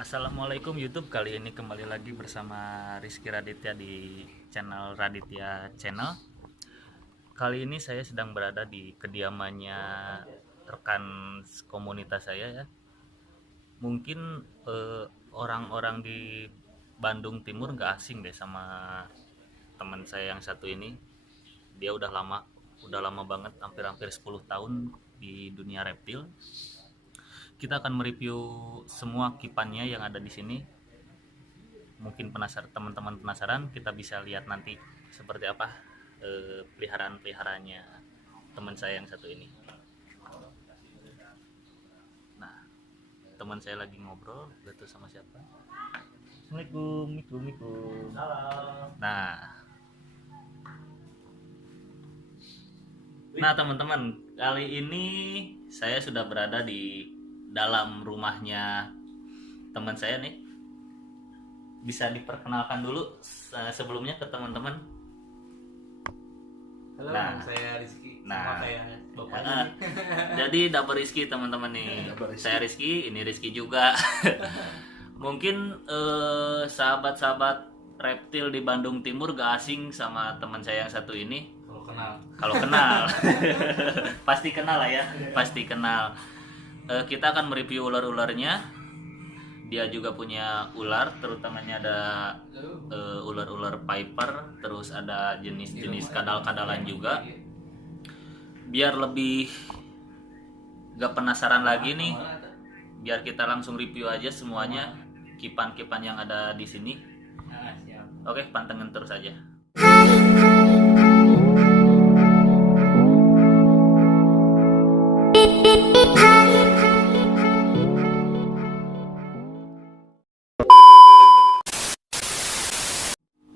Assalamualaikum YouTube, kali ini kembali lagi bersama Rizky Raditya di channel Raditya Channel. Kali ini saya sedang berada di kediamannya rekan komunitas saya ya. Mungkin orang-orang di Bandung Timur nggak asing deh sama teman saya yang satu ini. Dia udah lama banget, hampir 10 tahun di dunia reptil. Kita akan mereview semua kipannya yang ada di sini. Mungkin teman-teman penasaran, kita bisa lihat nanti seperti apa peliharaan-peliharaannya teman saya yang satu ini. Nah, teman saya lagi ngobrol, gak tahu sama siapa. Assalamualaikum. Nah teman-teman, kali ini saya sudah berada di dalam rumahnya teman saya nih. Bisa diperkenalkan dulu sebelumnya ke teman-teman. Halo, saya Rizky. Nah, kayak bapaknya. Jadi dapur Rizky teman-teman nih. Saya Rizky, ini Rizky juga. Mungkin sahabat-sahabat reptil di Bandung Timur gak asing sama teman saya yang satu ini. Kalau kenal, pasti kenal lah ya, pasti kenal. Kita akan mereview ular-ularnya. Dia juga punya ular, terutamanya ada ular-ular piper, terus ada jenis-jenis kadal-kadalan juga. Biar lebih gak penasaran lagi nih, biar kita langsung review aja semuanya, kipan-kipan yang ada di sini. Oke, pantengin terus aja.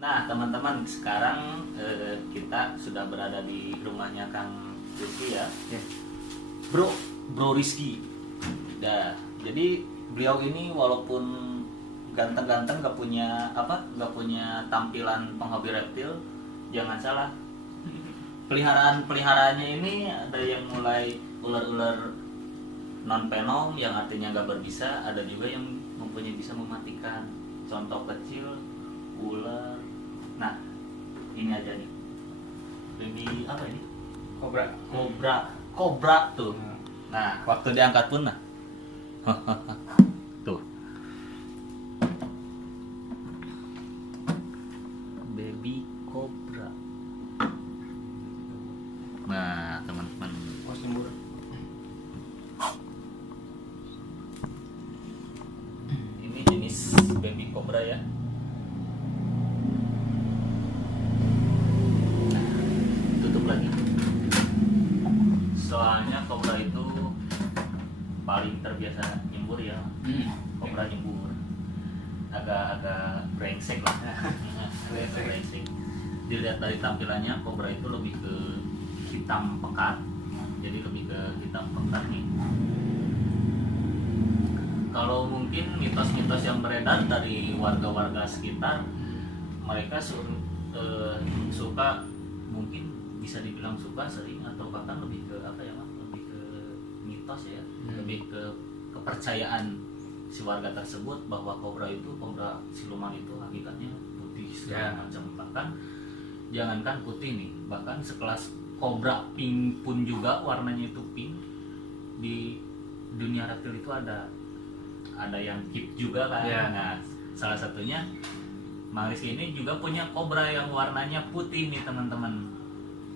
Nah teman-teman, sekarang kita sudah berada di rumahnya Kang Rizky ya. Bro Rizky. Nah, jadi beliau ini walaupun ganteng-ganteng, gak punya tampilan penghobi reptil, jangan salah. Peliharaannya ini ada yang mulai ular-ular non venom yang artinya gak berbisa, ada juga yang mempunyai bisa mematikan. Contoh kecil ular. Nah, ini aja nih. Baby apa ini? Kobra tuh. Nah, waktu diangkat pun nah. Tuh. Baby kobra. Nah, teman-teman. Ini jenis baby kobra ya. Lagi soalnya kobra itu paling terbiasa nyembur ya. Kobra nyembur agak brengsek lah. Brengsek. Dilihat dari tampilannya, kobra itu lebih ke hitam pekat, jadi lebih ke hitam pekat nih. Kalau mungkin mitos-mitos yang beredar dari warga-warga sekitar, mereka suka, mungkin bisa dibilang suka, sering, atau bahkan lebih ke lebih ke mitos ya, lebih ke kepercayaan si warga tersebut bahwa kobra siluman itu hakikatnya putih segala macam. Bahkan jangankan putih nih, bahkan sekelas kobra pink pun juga warnanya itu pink. Di dunia reptil itu ada yang hip juga kan. Nah, salah satunya Maris ini juga punya kobra yang warnanya putih nih teman-teman.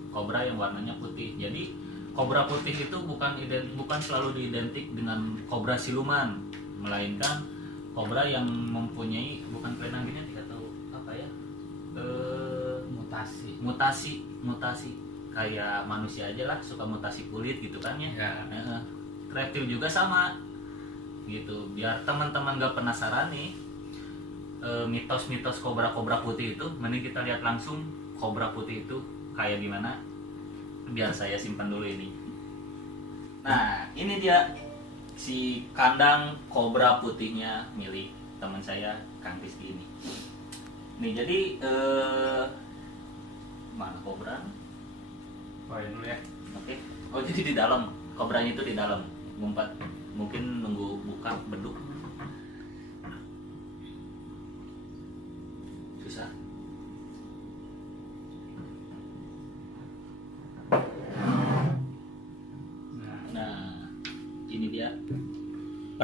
Kobra yang warnanya putih. Jadi kobra putih itu bukan selalu diidentik dengan kobra siluman, melainkan kobra yang mempunyai bukan kelainan genetik atau apa ya, mutasi kayak manusia aja lah, suka mutasi kulit gitu kan ya. Reptil juga sama gitu. Biar teman-teman gak penasaran nih mitos-mitos kobra putih itu, mending kita lihat langsung kobra putih itu kayak gimana. Biar saya simpan dulu ini. Nah, ini dia si kandang kobra putihnya milik teman saya Kang Rizky ini. Nih jadi mana kobra? Dulu ya. Oke. Oh, jadi di dalam. Kobranya itu di dalam. Ngumpet. Mungkin nunggu buka beduk.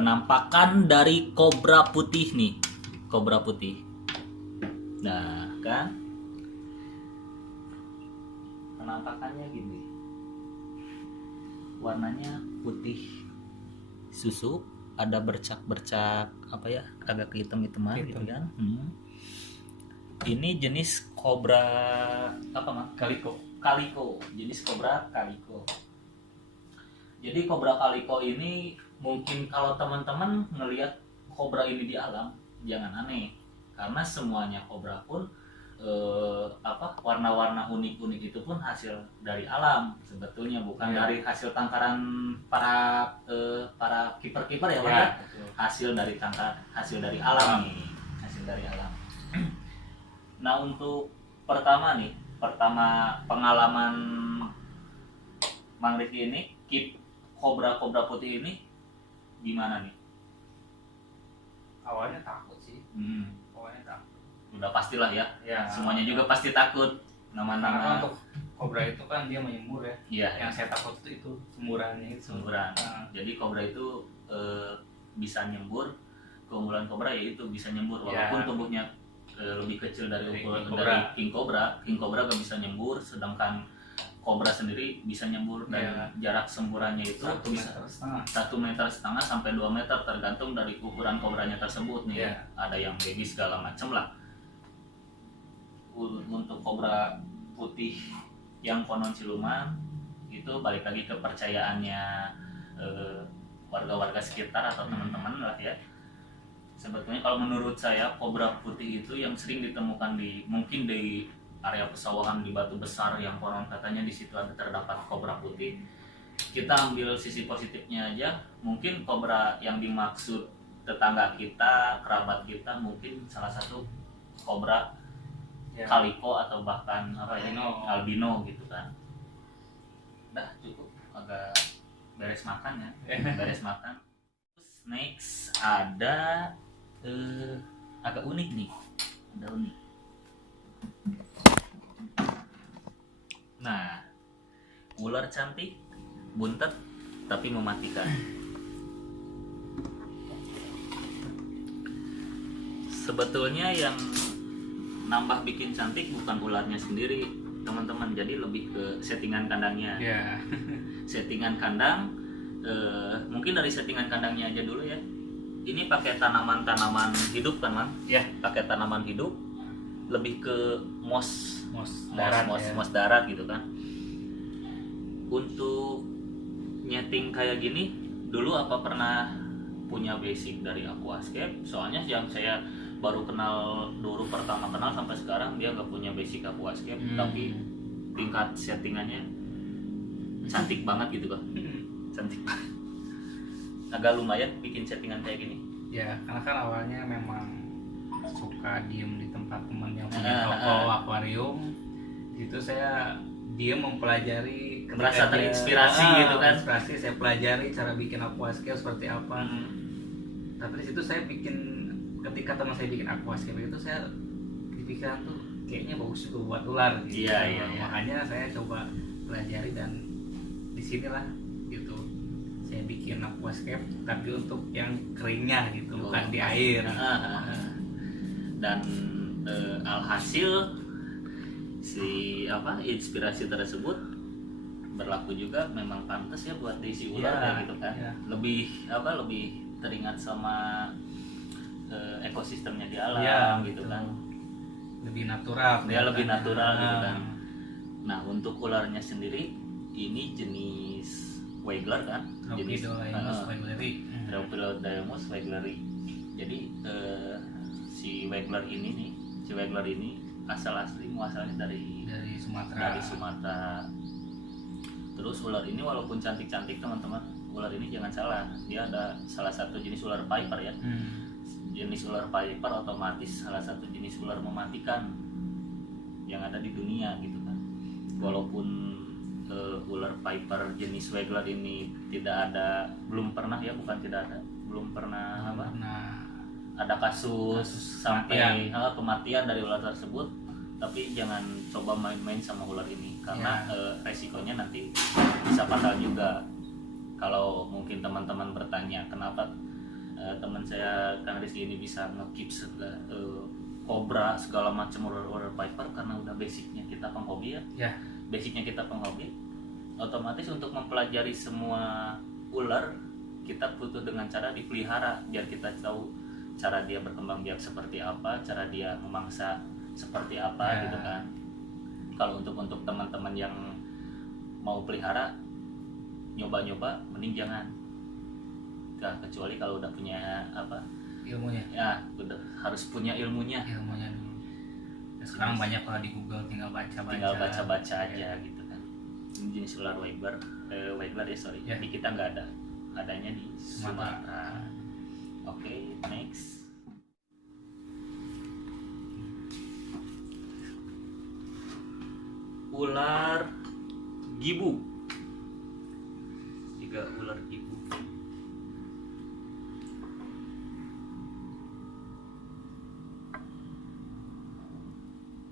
penampakan dari kobra putih nih, kobra putih. Nah kan penampakannya gini, warnanya putih susu, ada bercak-bercak apa ya, agak hitam-hitaman gitu Hitam. kan. Ini jenis kobra apa mah? Kaliko. Kaliko, jenis kobra kaliko. Jadi kobra kaliko ini mungkin kalau teman-teman ngelihat kobra ini di alam jangan aneh, karena semuanya kobra pun warna-warna unik-unik itu pun hasil dari alam sebetulnya, bukan Ya. dari hasil tangkaran para kiper-kiper ya, Pak, ya. betul. Hasil dari alam nih, hasil dari alam. Nah untuk pertama pengalaman Mang Riki ini keep kobra putih ini gimana nih? Awalnya takut sih. Awalnya takut. Udah pastilah ya, Ya. semuanya juga pasti takut. Karena Nama-nama untuk kobra itu kan dia menyembur ya. iya, Yang saya takut itu semburannya itu. semburan. Nah, Jadi kobra itu bisa nyembur. Keunggulan kobra yaitu bisa nyembur Ya. walaupun tubuhnya lebih kecil dari Dari ukuran king cobra. dari king cobra. King cobra gak bisa nyembur, sedangkan kobra sendiri bisa nyembur, dan Ya. jarak semburannya itu 1,5 bisa meter. 1,5 meter sampai 2 meter tergantung dari ukuran kobranya tersebut nih. Ya. Ada yang baby segala macam lah. Untuk kobra putih yang konon siluman itu balik lagi ke percayaannya warga-warga sekitar atau teman-teman lah ya. Sebetulnya kalau menurut saya kobra putih itu yang sering ditemukan mungkin di area pesawahan di Batu Besar yang konon katanya di situ terdapat kobra putih. Kita ambil sisi positifnya aja, mungkin kobra yang dimaksud tetangga kita, kerabat kita, mungkin salah satu kobra Ya. kaliko atau bahkan Albino. albino gitu kan. Udah cukup, agak beres makan ya, beres makan. Terus next ada agak unik nih, ada unik. Nah, ular cantik, buntet tapi mematikan. Sebetulnya yang nambah bikin cantik bukan ularnya sendiri, teman-teman. Jadi lebih ke settingan kandangnya. Ya. Settingan kandang, mungkin dari settingan kandangnya aja dulu ya. Ini pakai tanaman-tanaman hidup kan, Man? Ya. Pakai tanaman hidup, lebih ke moss Darat. moss, Ya. moss darat gitu kan. Untuk nyeting kayak gini, dulu apa pernah punya basic dari aquascape? Soalnya yang saya baru kenal, dulu pertama kenal sampai sekarang dia nggak punya basic aquascape, tapi tingkat settingannya cantik banget gitu kan, cantik banget. Agak lumayan bikin settingan kayak gini. Ya, karena kan awalnya memang suka diem di tempat teman yang punya toko akuarium. Itu saya diem mempelajari, Merasa ketika dia- terinspirasi gitu kan. Inspirasi, saya pelajari cara bikin aquascape seperti apa. Tapi di situ saya bikin, ketika teman saya bikin aquascape itu saya dipikiran tuh kayaknya bagus juga buat ular gitu. Iya, iya, iya. Makanya saya coba pelajari dan disinilah gitu saya bikin aquascape, tapi untuk yang keringnya gitu, bukan di air. Dan alhasil inspirasi tersebut berlaku juga, memang pantas ya buat diisi ular Iya, kayak gitu kan. iya. Lebih teringat sama ekosistemnya di alam Iya, gitu kan. Lebih natural. Dia lebih kelihatannya. natural gitu kan. Nah untuk ularnya sendiri ini jenis Wegeler kan, jenis Tropidolaemus wegeleri. Tropidolaemus wegeleri. Jadi si Wegeler ini asal muasalnya dari Dari Sumatera. Sumatera. Terus ular ini walaupun cantik-cantik teman-teman, ular ini jangan salah, dia ada salah satu jenis ular viper ya. Jenis ular viper otomatis salah satu jenis ular mematikan yang ada di dunia gitu kan. Walaupun ular viper jenis Wegeler ini belum pernah ada kasus sampai kematian dari ular tersebut. Tapi jangan coba main-main sama ular ini karena resikonya nanti bisa fatal juga. Kalau mungkin teman-teman bertanya kenapa Kang Rizky ini bisa nge-keep kobra segala macam ular viper karena udah basicnya kita penghobi ya. Basicnya kita penghobi, otomatis untuk mempelajari semua ular kita butuh dengan cara dipelihara biar kita tahu cara dia berkembang biak seperti apa, cara dia memangsa seperti apa gitu kan. Kalau untuk teman-teman yang mau pelihara nyoba-nyoba mending jangan. Kecuali kalau udah punya ilmunya. Ya, udah harus punya ilmunya dulu. Ya, sekarang banyak kalau di Google tinggal baca aja gitu kan. Ini jenis ular Weber ya sorry. Di kita nggak ada, adanya di Sumatera. Oke, next. Ular gibu. 3 ular gibu.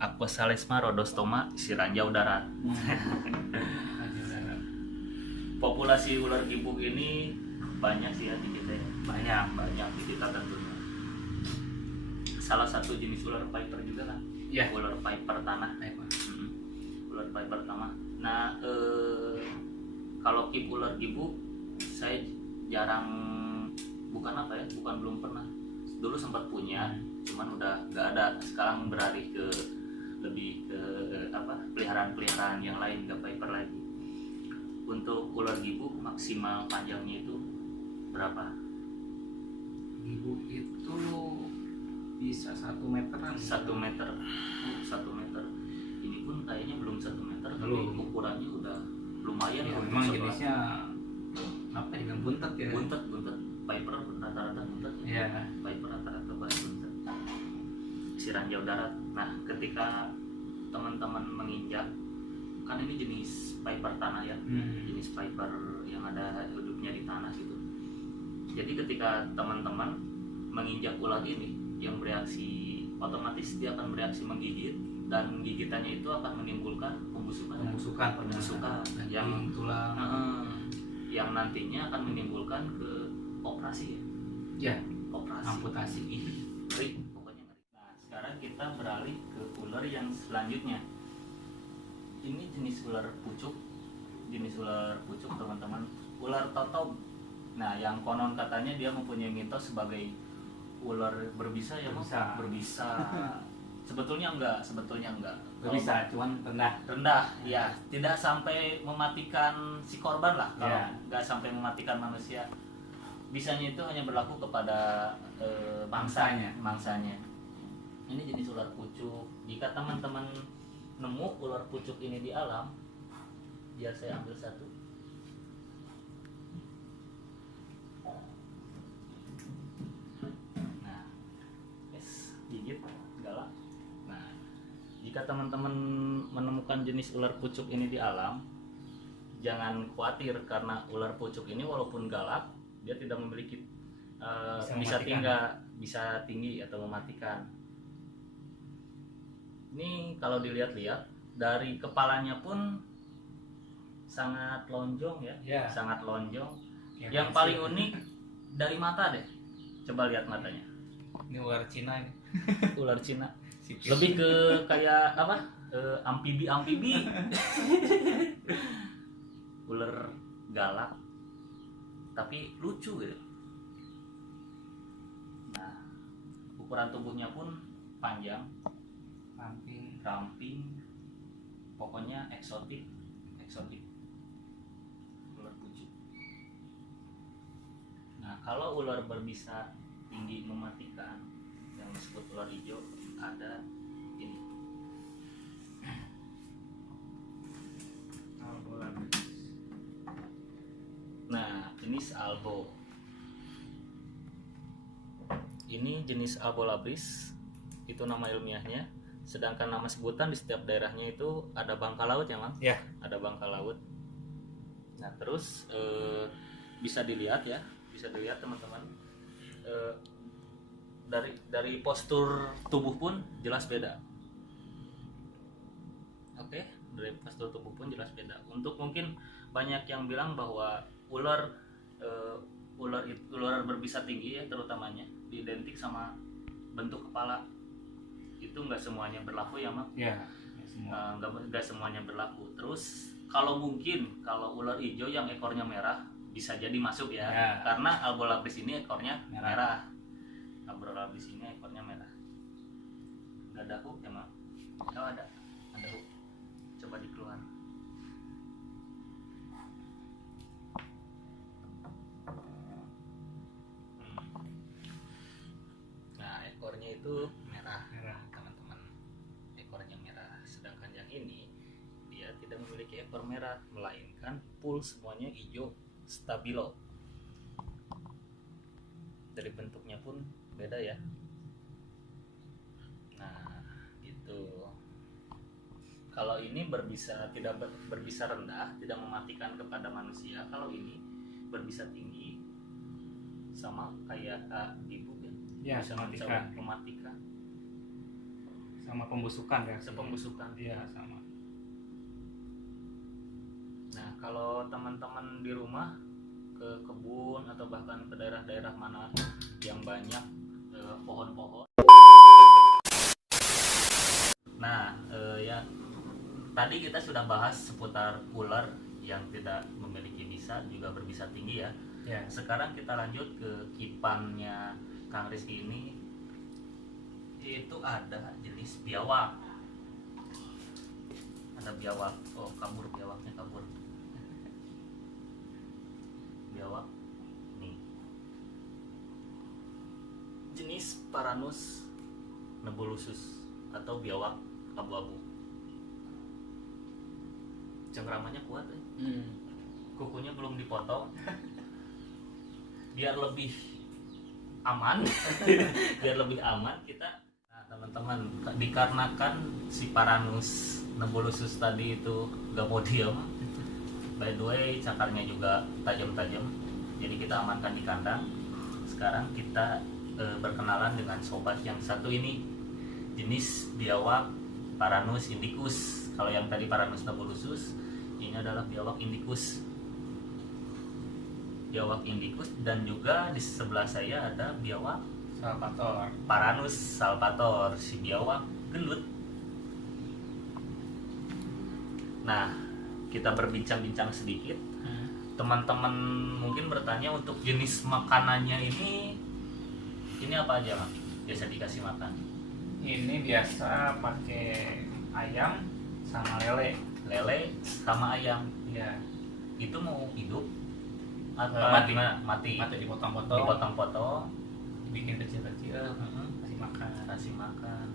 Aquasalesma rhodostoma siranjau darat. Populasi ular gibu ini banyak sih ya di kita ya. Banyak di kita tentunya. Salah satu jenis ular viper juga kan. Ular viper tanah. Ular viper tanah. Nah, kalau keep ular gibu saya jarang, bukan belum pernah. Dulu sempat punya, cuman udah nggak ada. Sekarang beralih ke lebih ke peliharaan yang lain, nggak viper lagi. Untuk ular gibu maksimal panjangnya itu berapa? Gibu itu bisa 1 meteran. 1 meter. 1 meter. Ini pun kayaknya belum 1 meter, tapi ukurannya udah lumayan. Memang jenisnya dengan buntet ya. Buntet. Viper rata-rata buntet. Viper rata-rata buntet. Siranjau darat. Nah, ketika teman-teman menginjak, kan ini jenis viper tanah ya, jenis viper yang ada hidupnya di tanah gitu. Jadi ketika teman-teman menginjak ular ini, yang bereaksi otomatis dia akan bereaksi menggigit, dan gigitannya itu akan menimbulkan pembusukan yang tulang, yang nantinya akan menimbulkan ke operasi operasi amputasi. Ngeri, pokoknya ngeri. Nah, sekarang kita beralih ke ular yang selanjutnya. Ini jenis ular pucuk teman-teman, ular totob. Nah, yang konon katanya dia mempunyai mitos sebagai ular berbisa ya, berbisa. Sebetulnya enggak. Berbisa, cuman rendah ya, tidak sampai mematikan si korban lah. Kalau enggak sampai mematikan manusia, bisanya itu hanya berlaku kepada mangsanya. Ini jenis ular pucuk. Jika teman-teman nemu ular pucuk ini di alam, biar saya ambil satu. Nah, gigit galak. Nah, jika teman-teman menemukan jenis ular pucuk ini di alam, jangan khawatir, karena ular pucuk ini walaupun galak, dia tidak memiliki bisa tinggi atau mematikan. Ini kalau dilihat-lihat dari kepalanya pun sangat lonjong ya. Sangat lonjong. Yang paling unik dari mata deh. Coba lihat matanya. Ini ular Cina ini. Ular Cina. Lebih ke kayak amfibi. Ular galak tapi lucu gitu. Nah, ukuran tubuhnya pun panjang, ramping, pokoknya eksotik ular pucuk. Nah, kalau ular berbisa tinggi mematikan yang disebut ular hijau, ada ini. Nah, jenis albo. Ini jenis Albo labris, itu nama ilmiahnya. Sedangkan nama sebutan di setiap daerahnya itu ada bangka laut ya, Mang? Ada bangka laut. Nah, terus bisa dilihat teman-teman. Dari postur tubuh pun jelas beda. Oke, dari postur tubuh pun jelas beda. Untuk mungkin banyak yang bilang bahwa ular ular berbisa tinggi ya terutamanya identik sama bentuk kepala. Itu nggak semuanya berlaku ya Mak? Ya, semua. Nggak semuanya berlaku. Terus kalau mungkin kalau ular hijau yang ekornya merah bisa jadi masuk ya, karena Albolabris ini ekornya merah. Albolabris ini ekornya merah. Nggak ada hook ya Mak? Oh ada hook. Coba dikeluar. Nah ekornya itu merah teman-teman, ekornya merah. Sedangkan yang ini dia tidak memiliki ekor merah, melainkan full semuanya hijau stabilo. Dari bentuknya pun beda ya. Nah gitu. Kalau ini tidak berbisa rendah, tidak mematikan kepada manusia. Kalau ini berbisa tinggi, sama kayak ibu ya, bisa mematikan. Sama pembusukan ya. Pembusukan. Iya sama. Nah kalau teman-teman di rumah ke kebun atau bahkan ke daerah-daerah mana yang banyak pohon-pohon. Nah ya tadi kita sudah bahas seputar ular yang tidak memiliki bisa juga berbisa tinggi ya. Sekarang kita lanjut ke kipannya Kang Rizky ini. Itu ada jenis biawak. Ada biawak. Oh kabur, biawaknya kabur. Biawak nih jenis Paranus nebulosus atau biawak abu-abu. Cengkramannya kuat ya. Kukunya belum dipotong biar lebih aman. Biar lebih aman kita. Nah teman-teman, dikarenakan si Paranus nebulosus tadi itu gak mau diem, by the way cakarnya juga tajam-tajam, jadi kita amankan di kandang. Sekarang kita berkenalan dengan sobat yang satu ini, jenis biawak Paranus indicus. Kalau yang tadi Paranus nebulosus, ini adalah biawak indicus. Biawak indicus, dan juga di sebelah saya ada biawak Salvator. Paranus salvator, si biawak gendut. Nah, kita berbincang-bincang sedikit. Teman-teman mungkin bertanya untuk jenis makanannya ini apa aja Mak? Biasa dikasih makan? Ini biasa pakai ayam sama lele. Lele sama ayam. Ya. Itu mau hidup atau Mati. Mati Dipotong-potong. Dipotong-potong, Bikin kecil-kecil. Kasih makan.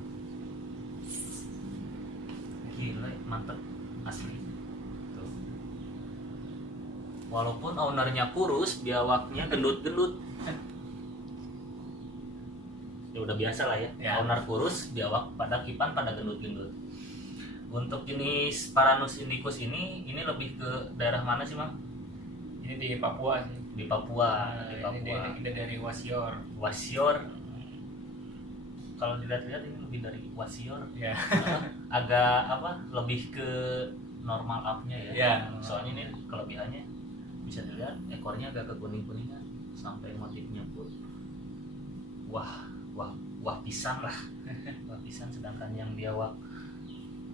Gila, mantep asli. Tuh. Walaupun ownernya kurus, biawaknya gendut-gendut. Ya udah biasa lah ya. Owner kurus, biawak pada kipan pada gendut-gendut. Untuk jenis Paranus indicus ini lebih ke daerah mana sih Mang? Ini di Papua sih. Di Papua. Ini dari Wasior. Kalau dilihat-lihat ini lebih dari Wasior. Ya. Agak lebih ke normal up-nya ya. Ya. Soalnya ini kelebihannya bisa dilihat ekornya agak kekuning-kuningan sampai motifnya pun wah pisang lah. Wah pisang. Sedangkan yang biawak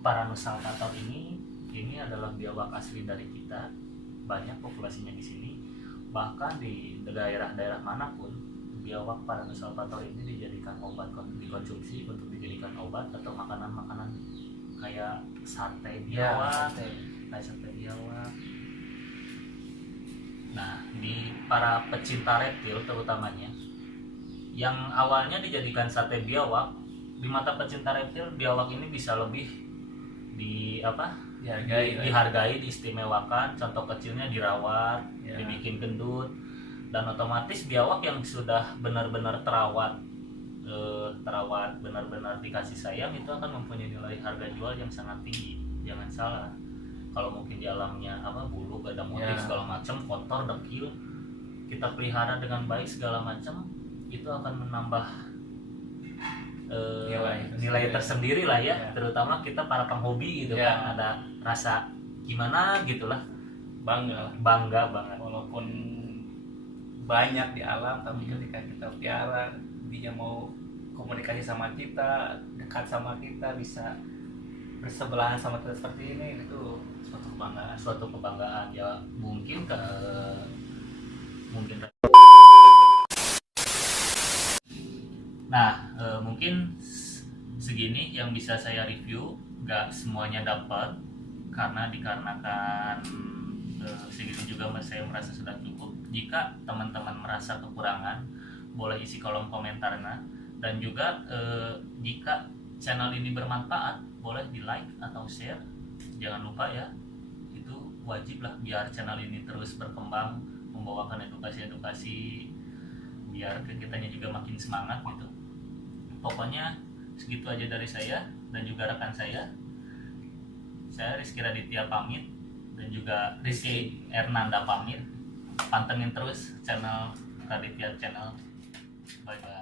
Paranus salvator ini adalah biawak asli dari kita. Banyak populasinya di sini. Bahkan di daerah-daerah manapun biawak Paranus salvator ini dijadikan obat, dikonsumsi untuk dijadikan obat atau makanan-makanan kayak sate biawak, kayak sate biawak. Nah, di para pecinta reptil terutamanya yang awalnya dijadikan sate biawak, di mata pecinta reptil biawak ini bisa lebih dihargai, diistimewakan. Contoh kecilnya dirawat, dibikin gendut, dan otomatis biawak yang sudah benar-benar terawat benar-benar dikasih sayang itu akan mempunyai nilai harga jual yang sangat tinggi. Jangan salah, kalau mungkin di alamnya bulu, gak ada motif segala macam, kotor, dekil, kita pelihara dengan baik segala macam, itu akan menambah nilai tersendiri lah ya. Terutama kita para penghobi gitu kan, ada rasa gimana gitulah, bangga banget. Walaupun banyak di alam, tapi ketika kita piara dia mau komunikasi sama kita, dekat sama kita, bisa bersebelahan sama kita seperti ini, itu suatu kebanggaan. Suatu kebanggaan ya, mungkin mungkin. Nah, mungkin segini yang bisa saya review, nggak semuanya dapat karena dikarenakan segini juga saya merasa sudah cukup. Jika teman-teman merasa kekurangan, boleh isi kolom komentarnya, dan juga jika channel ini bermanfaat, boleh di like atau share. Jangan lupa ya, itu wajib lah biar channel ini terus berkembang, membawakan edukasi-edukasi, biar kitanya juga makin semangat gitu. Pokoknya segitu aja dari saya dan juga rekan saya. Saya Rizky Raditya pamit, dan juga Rizky Ernanda pamit. Pantengin terus channel Raditya Channel. Bye bye.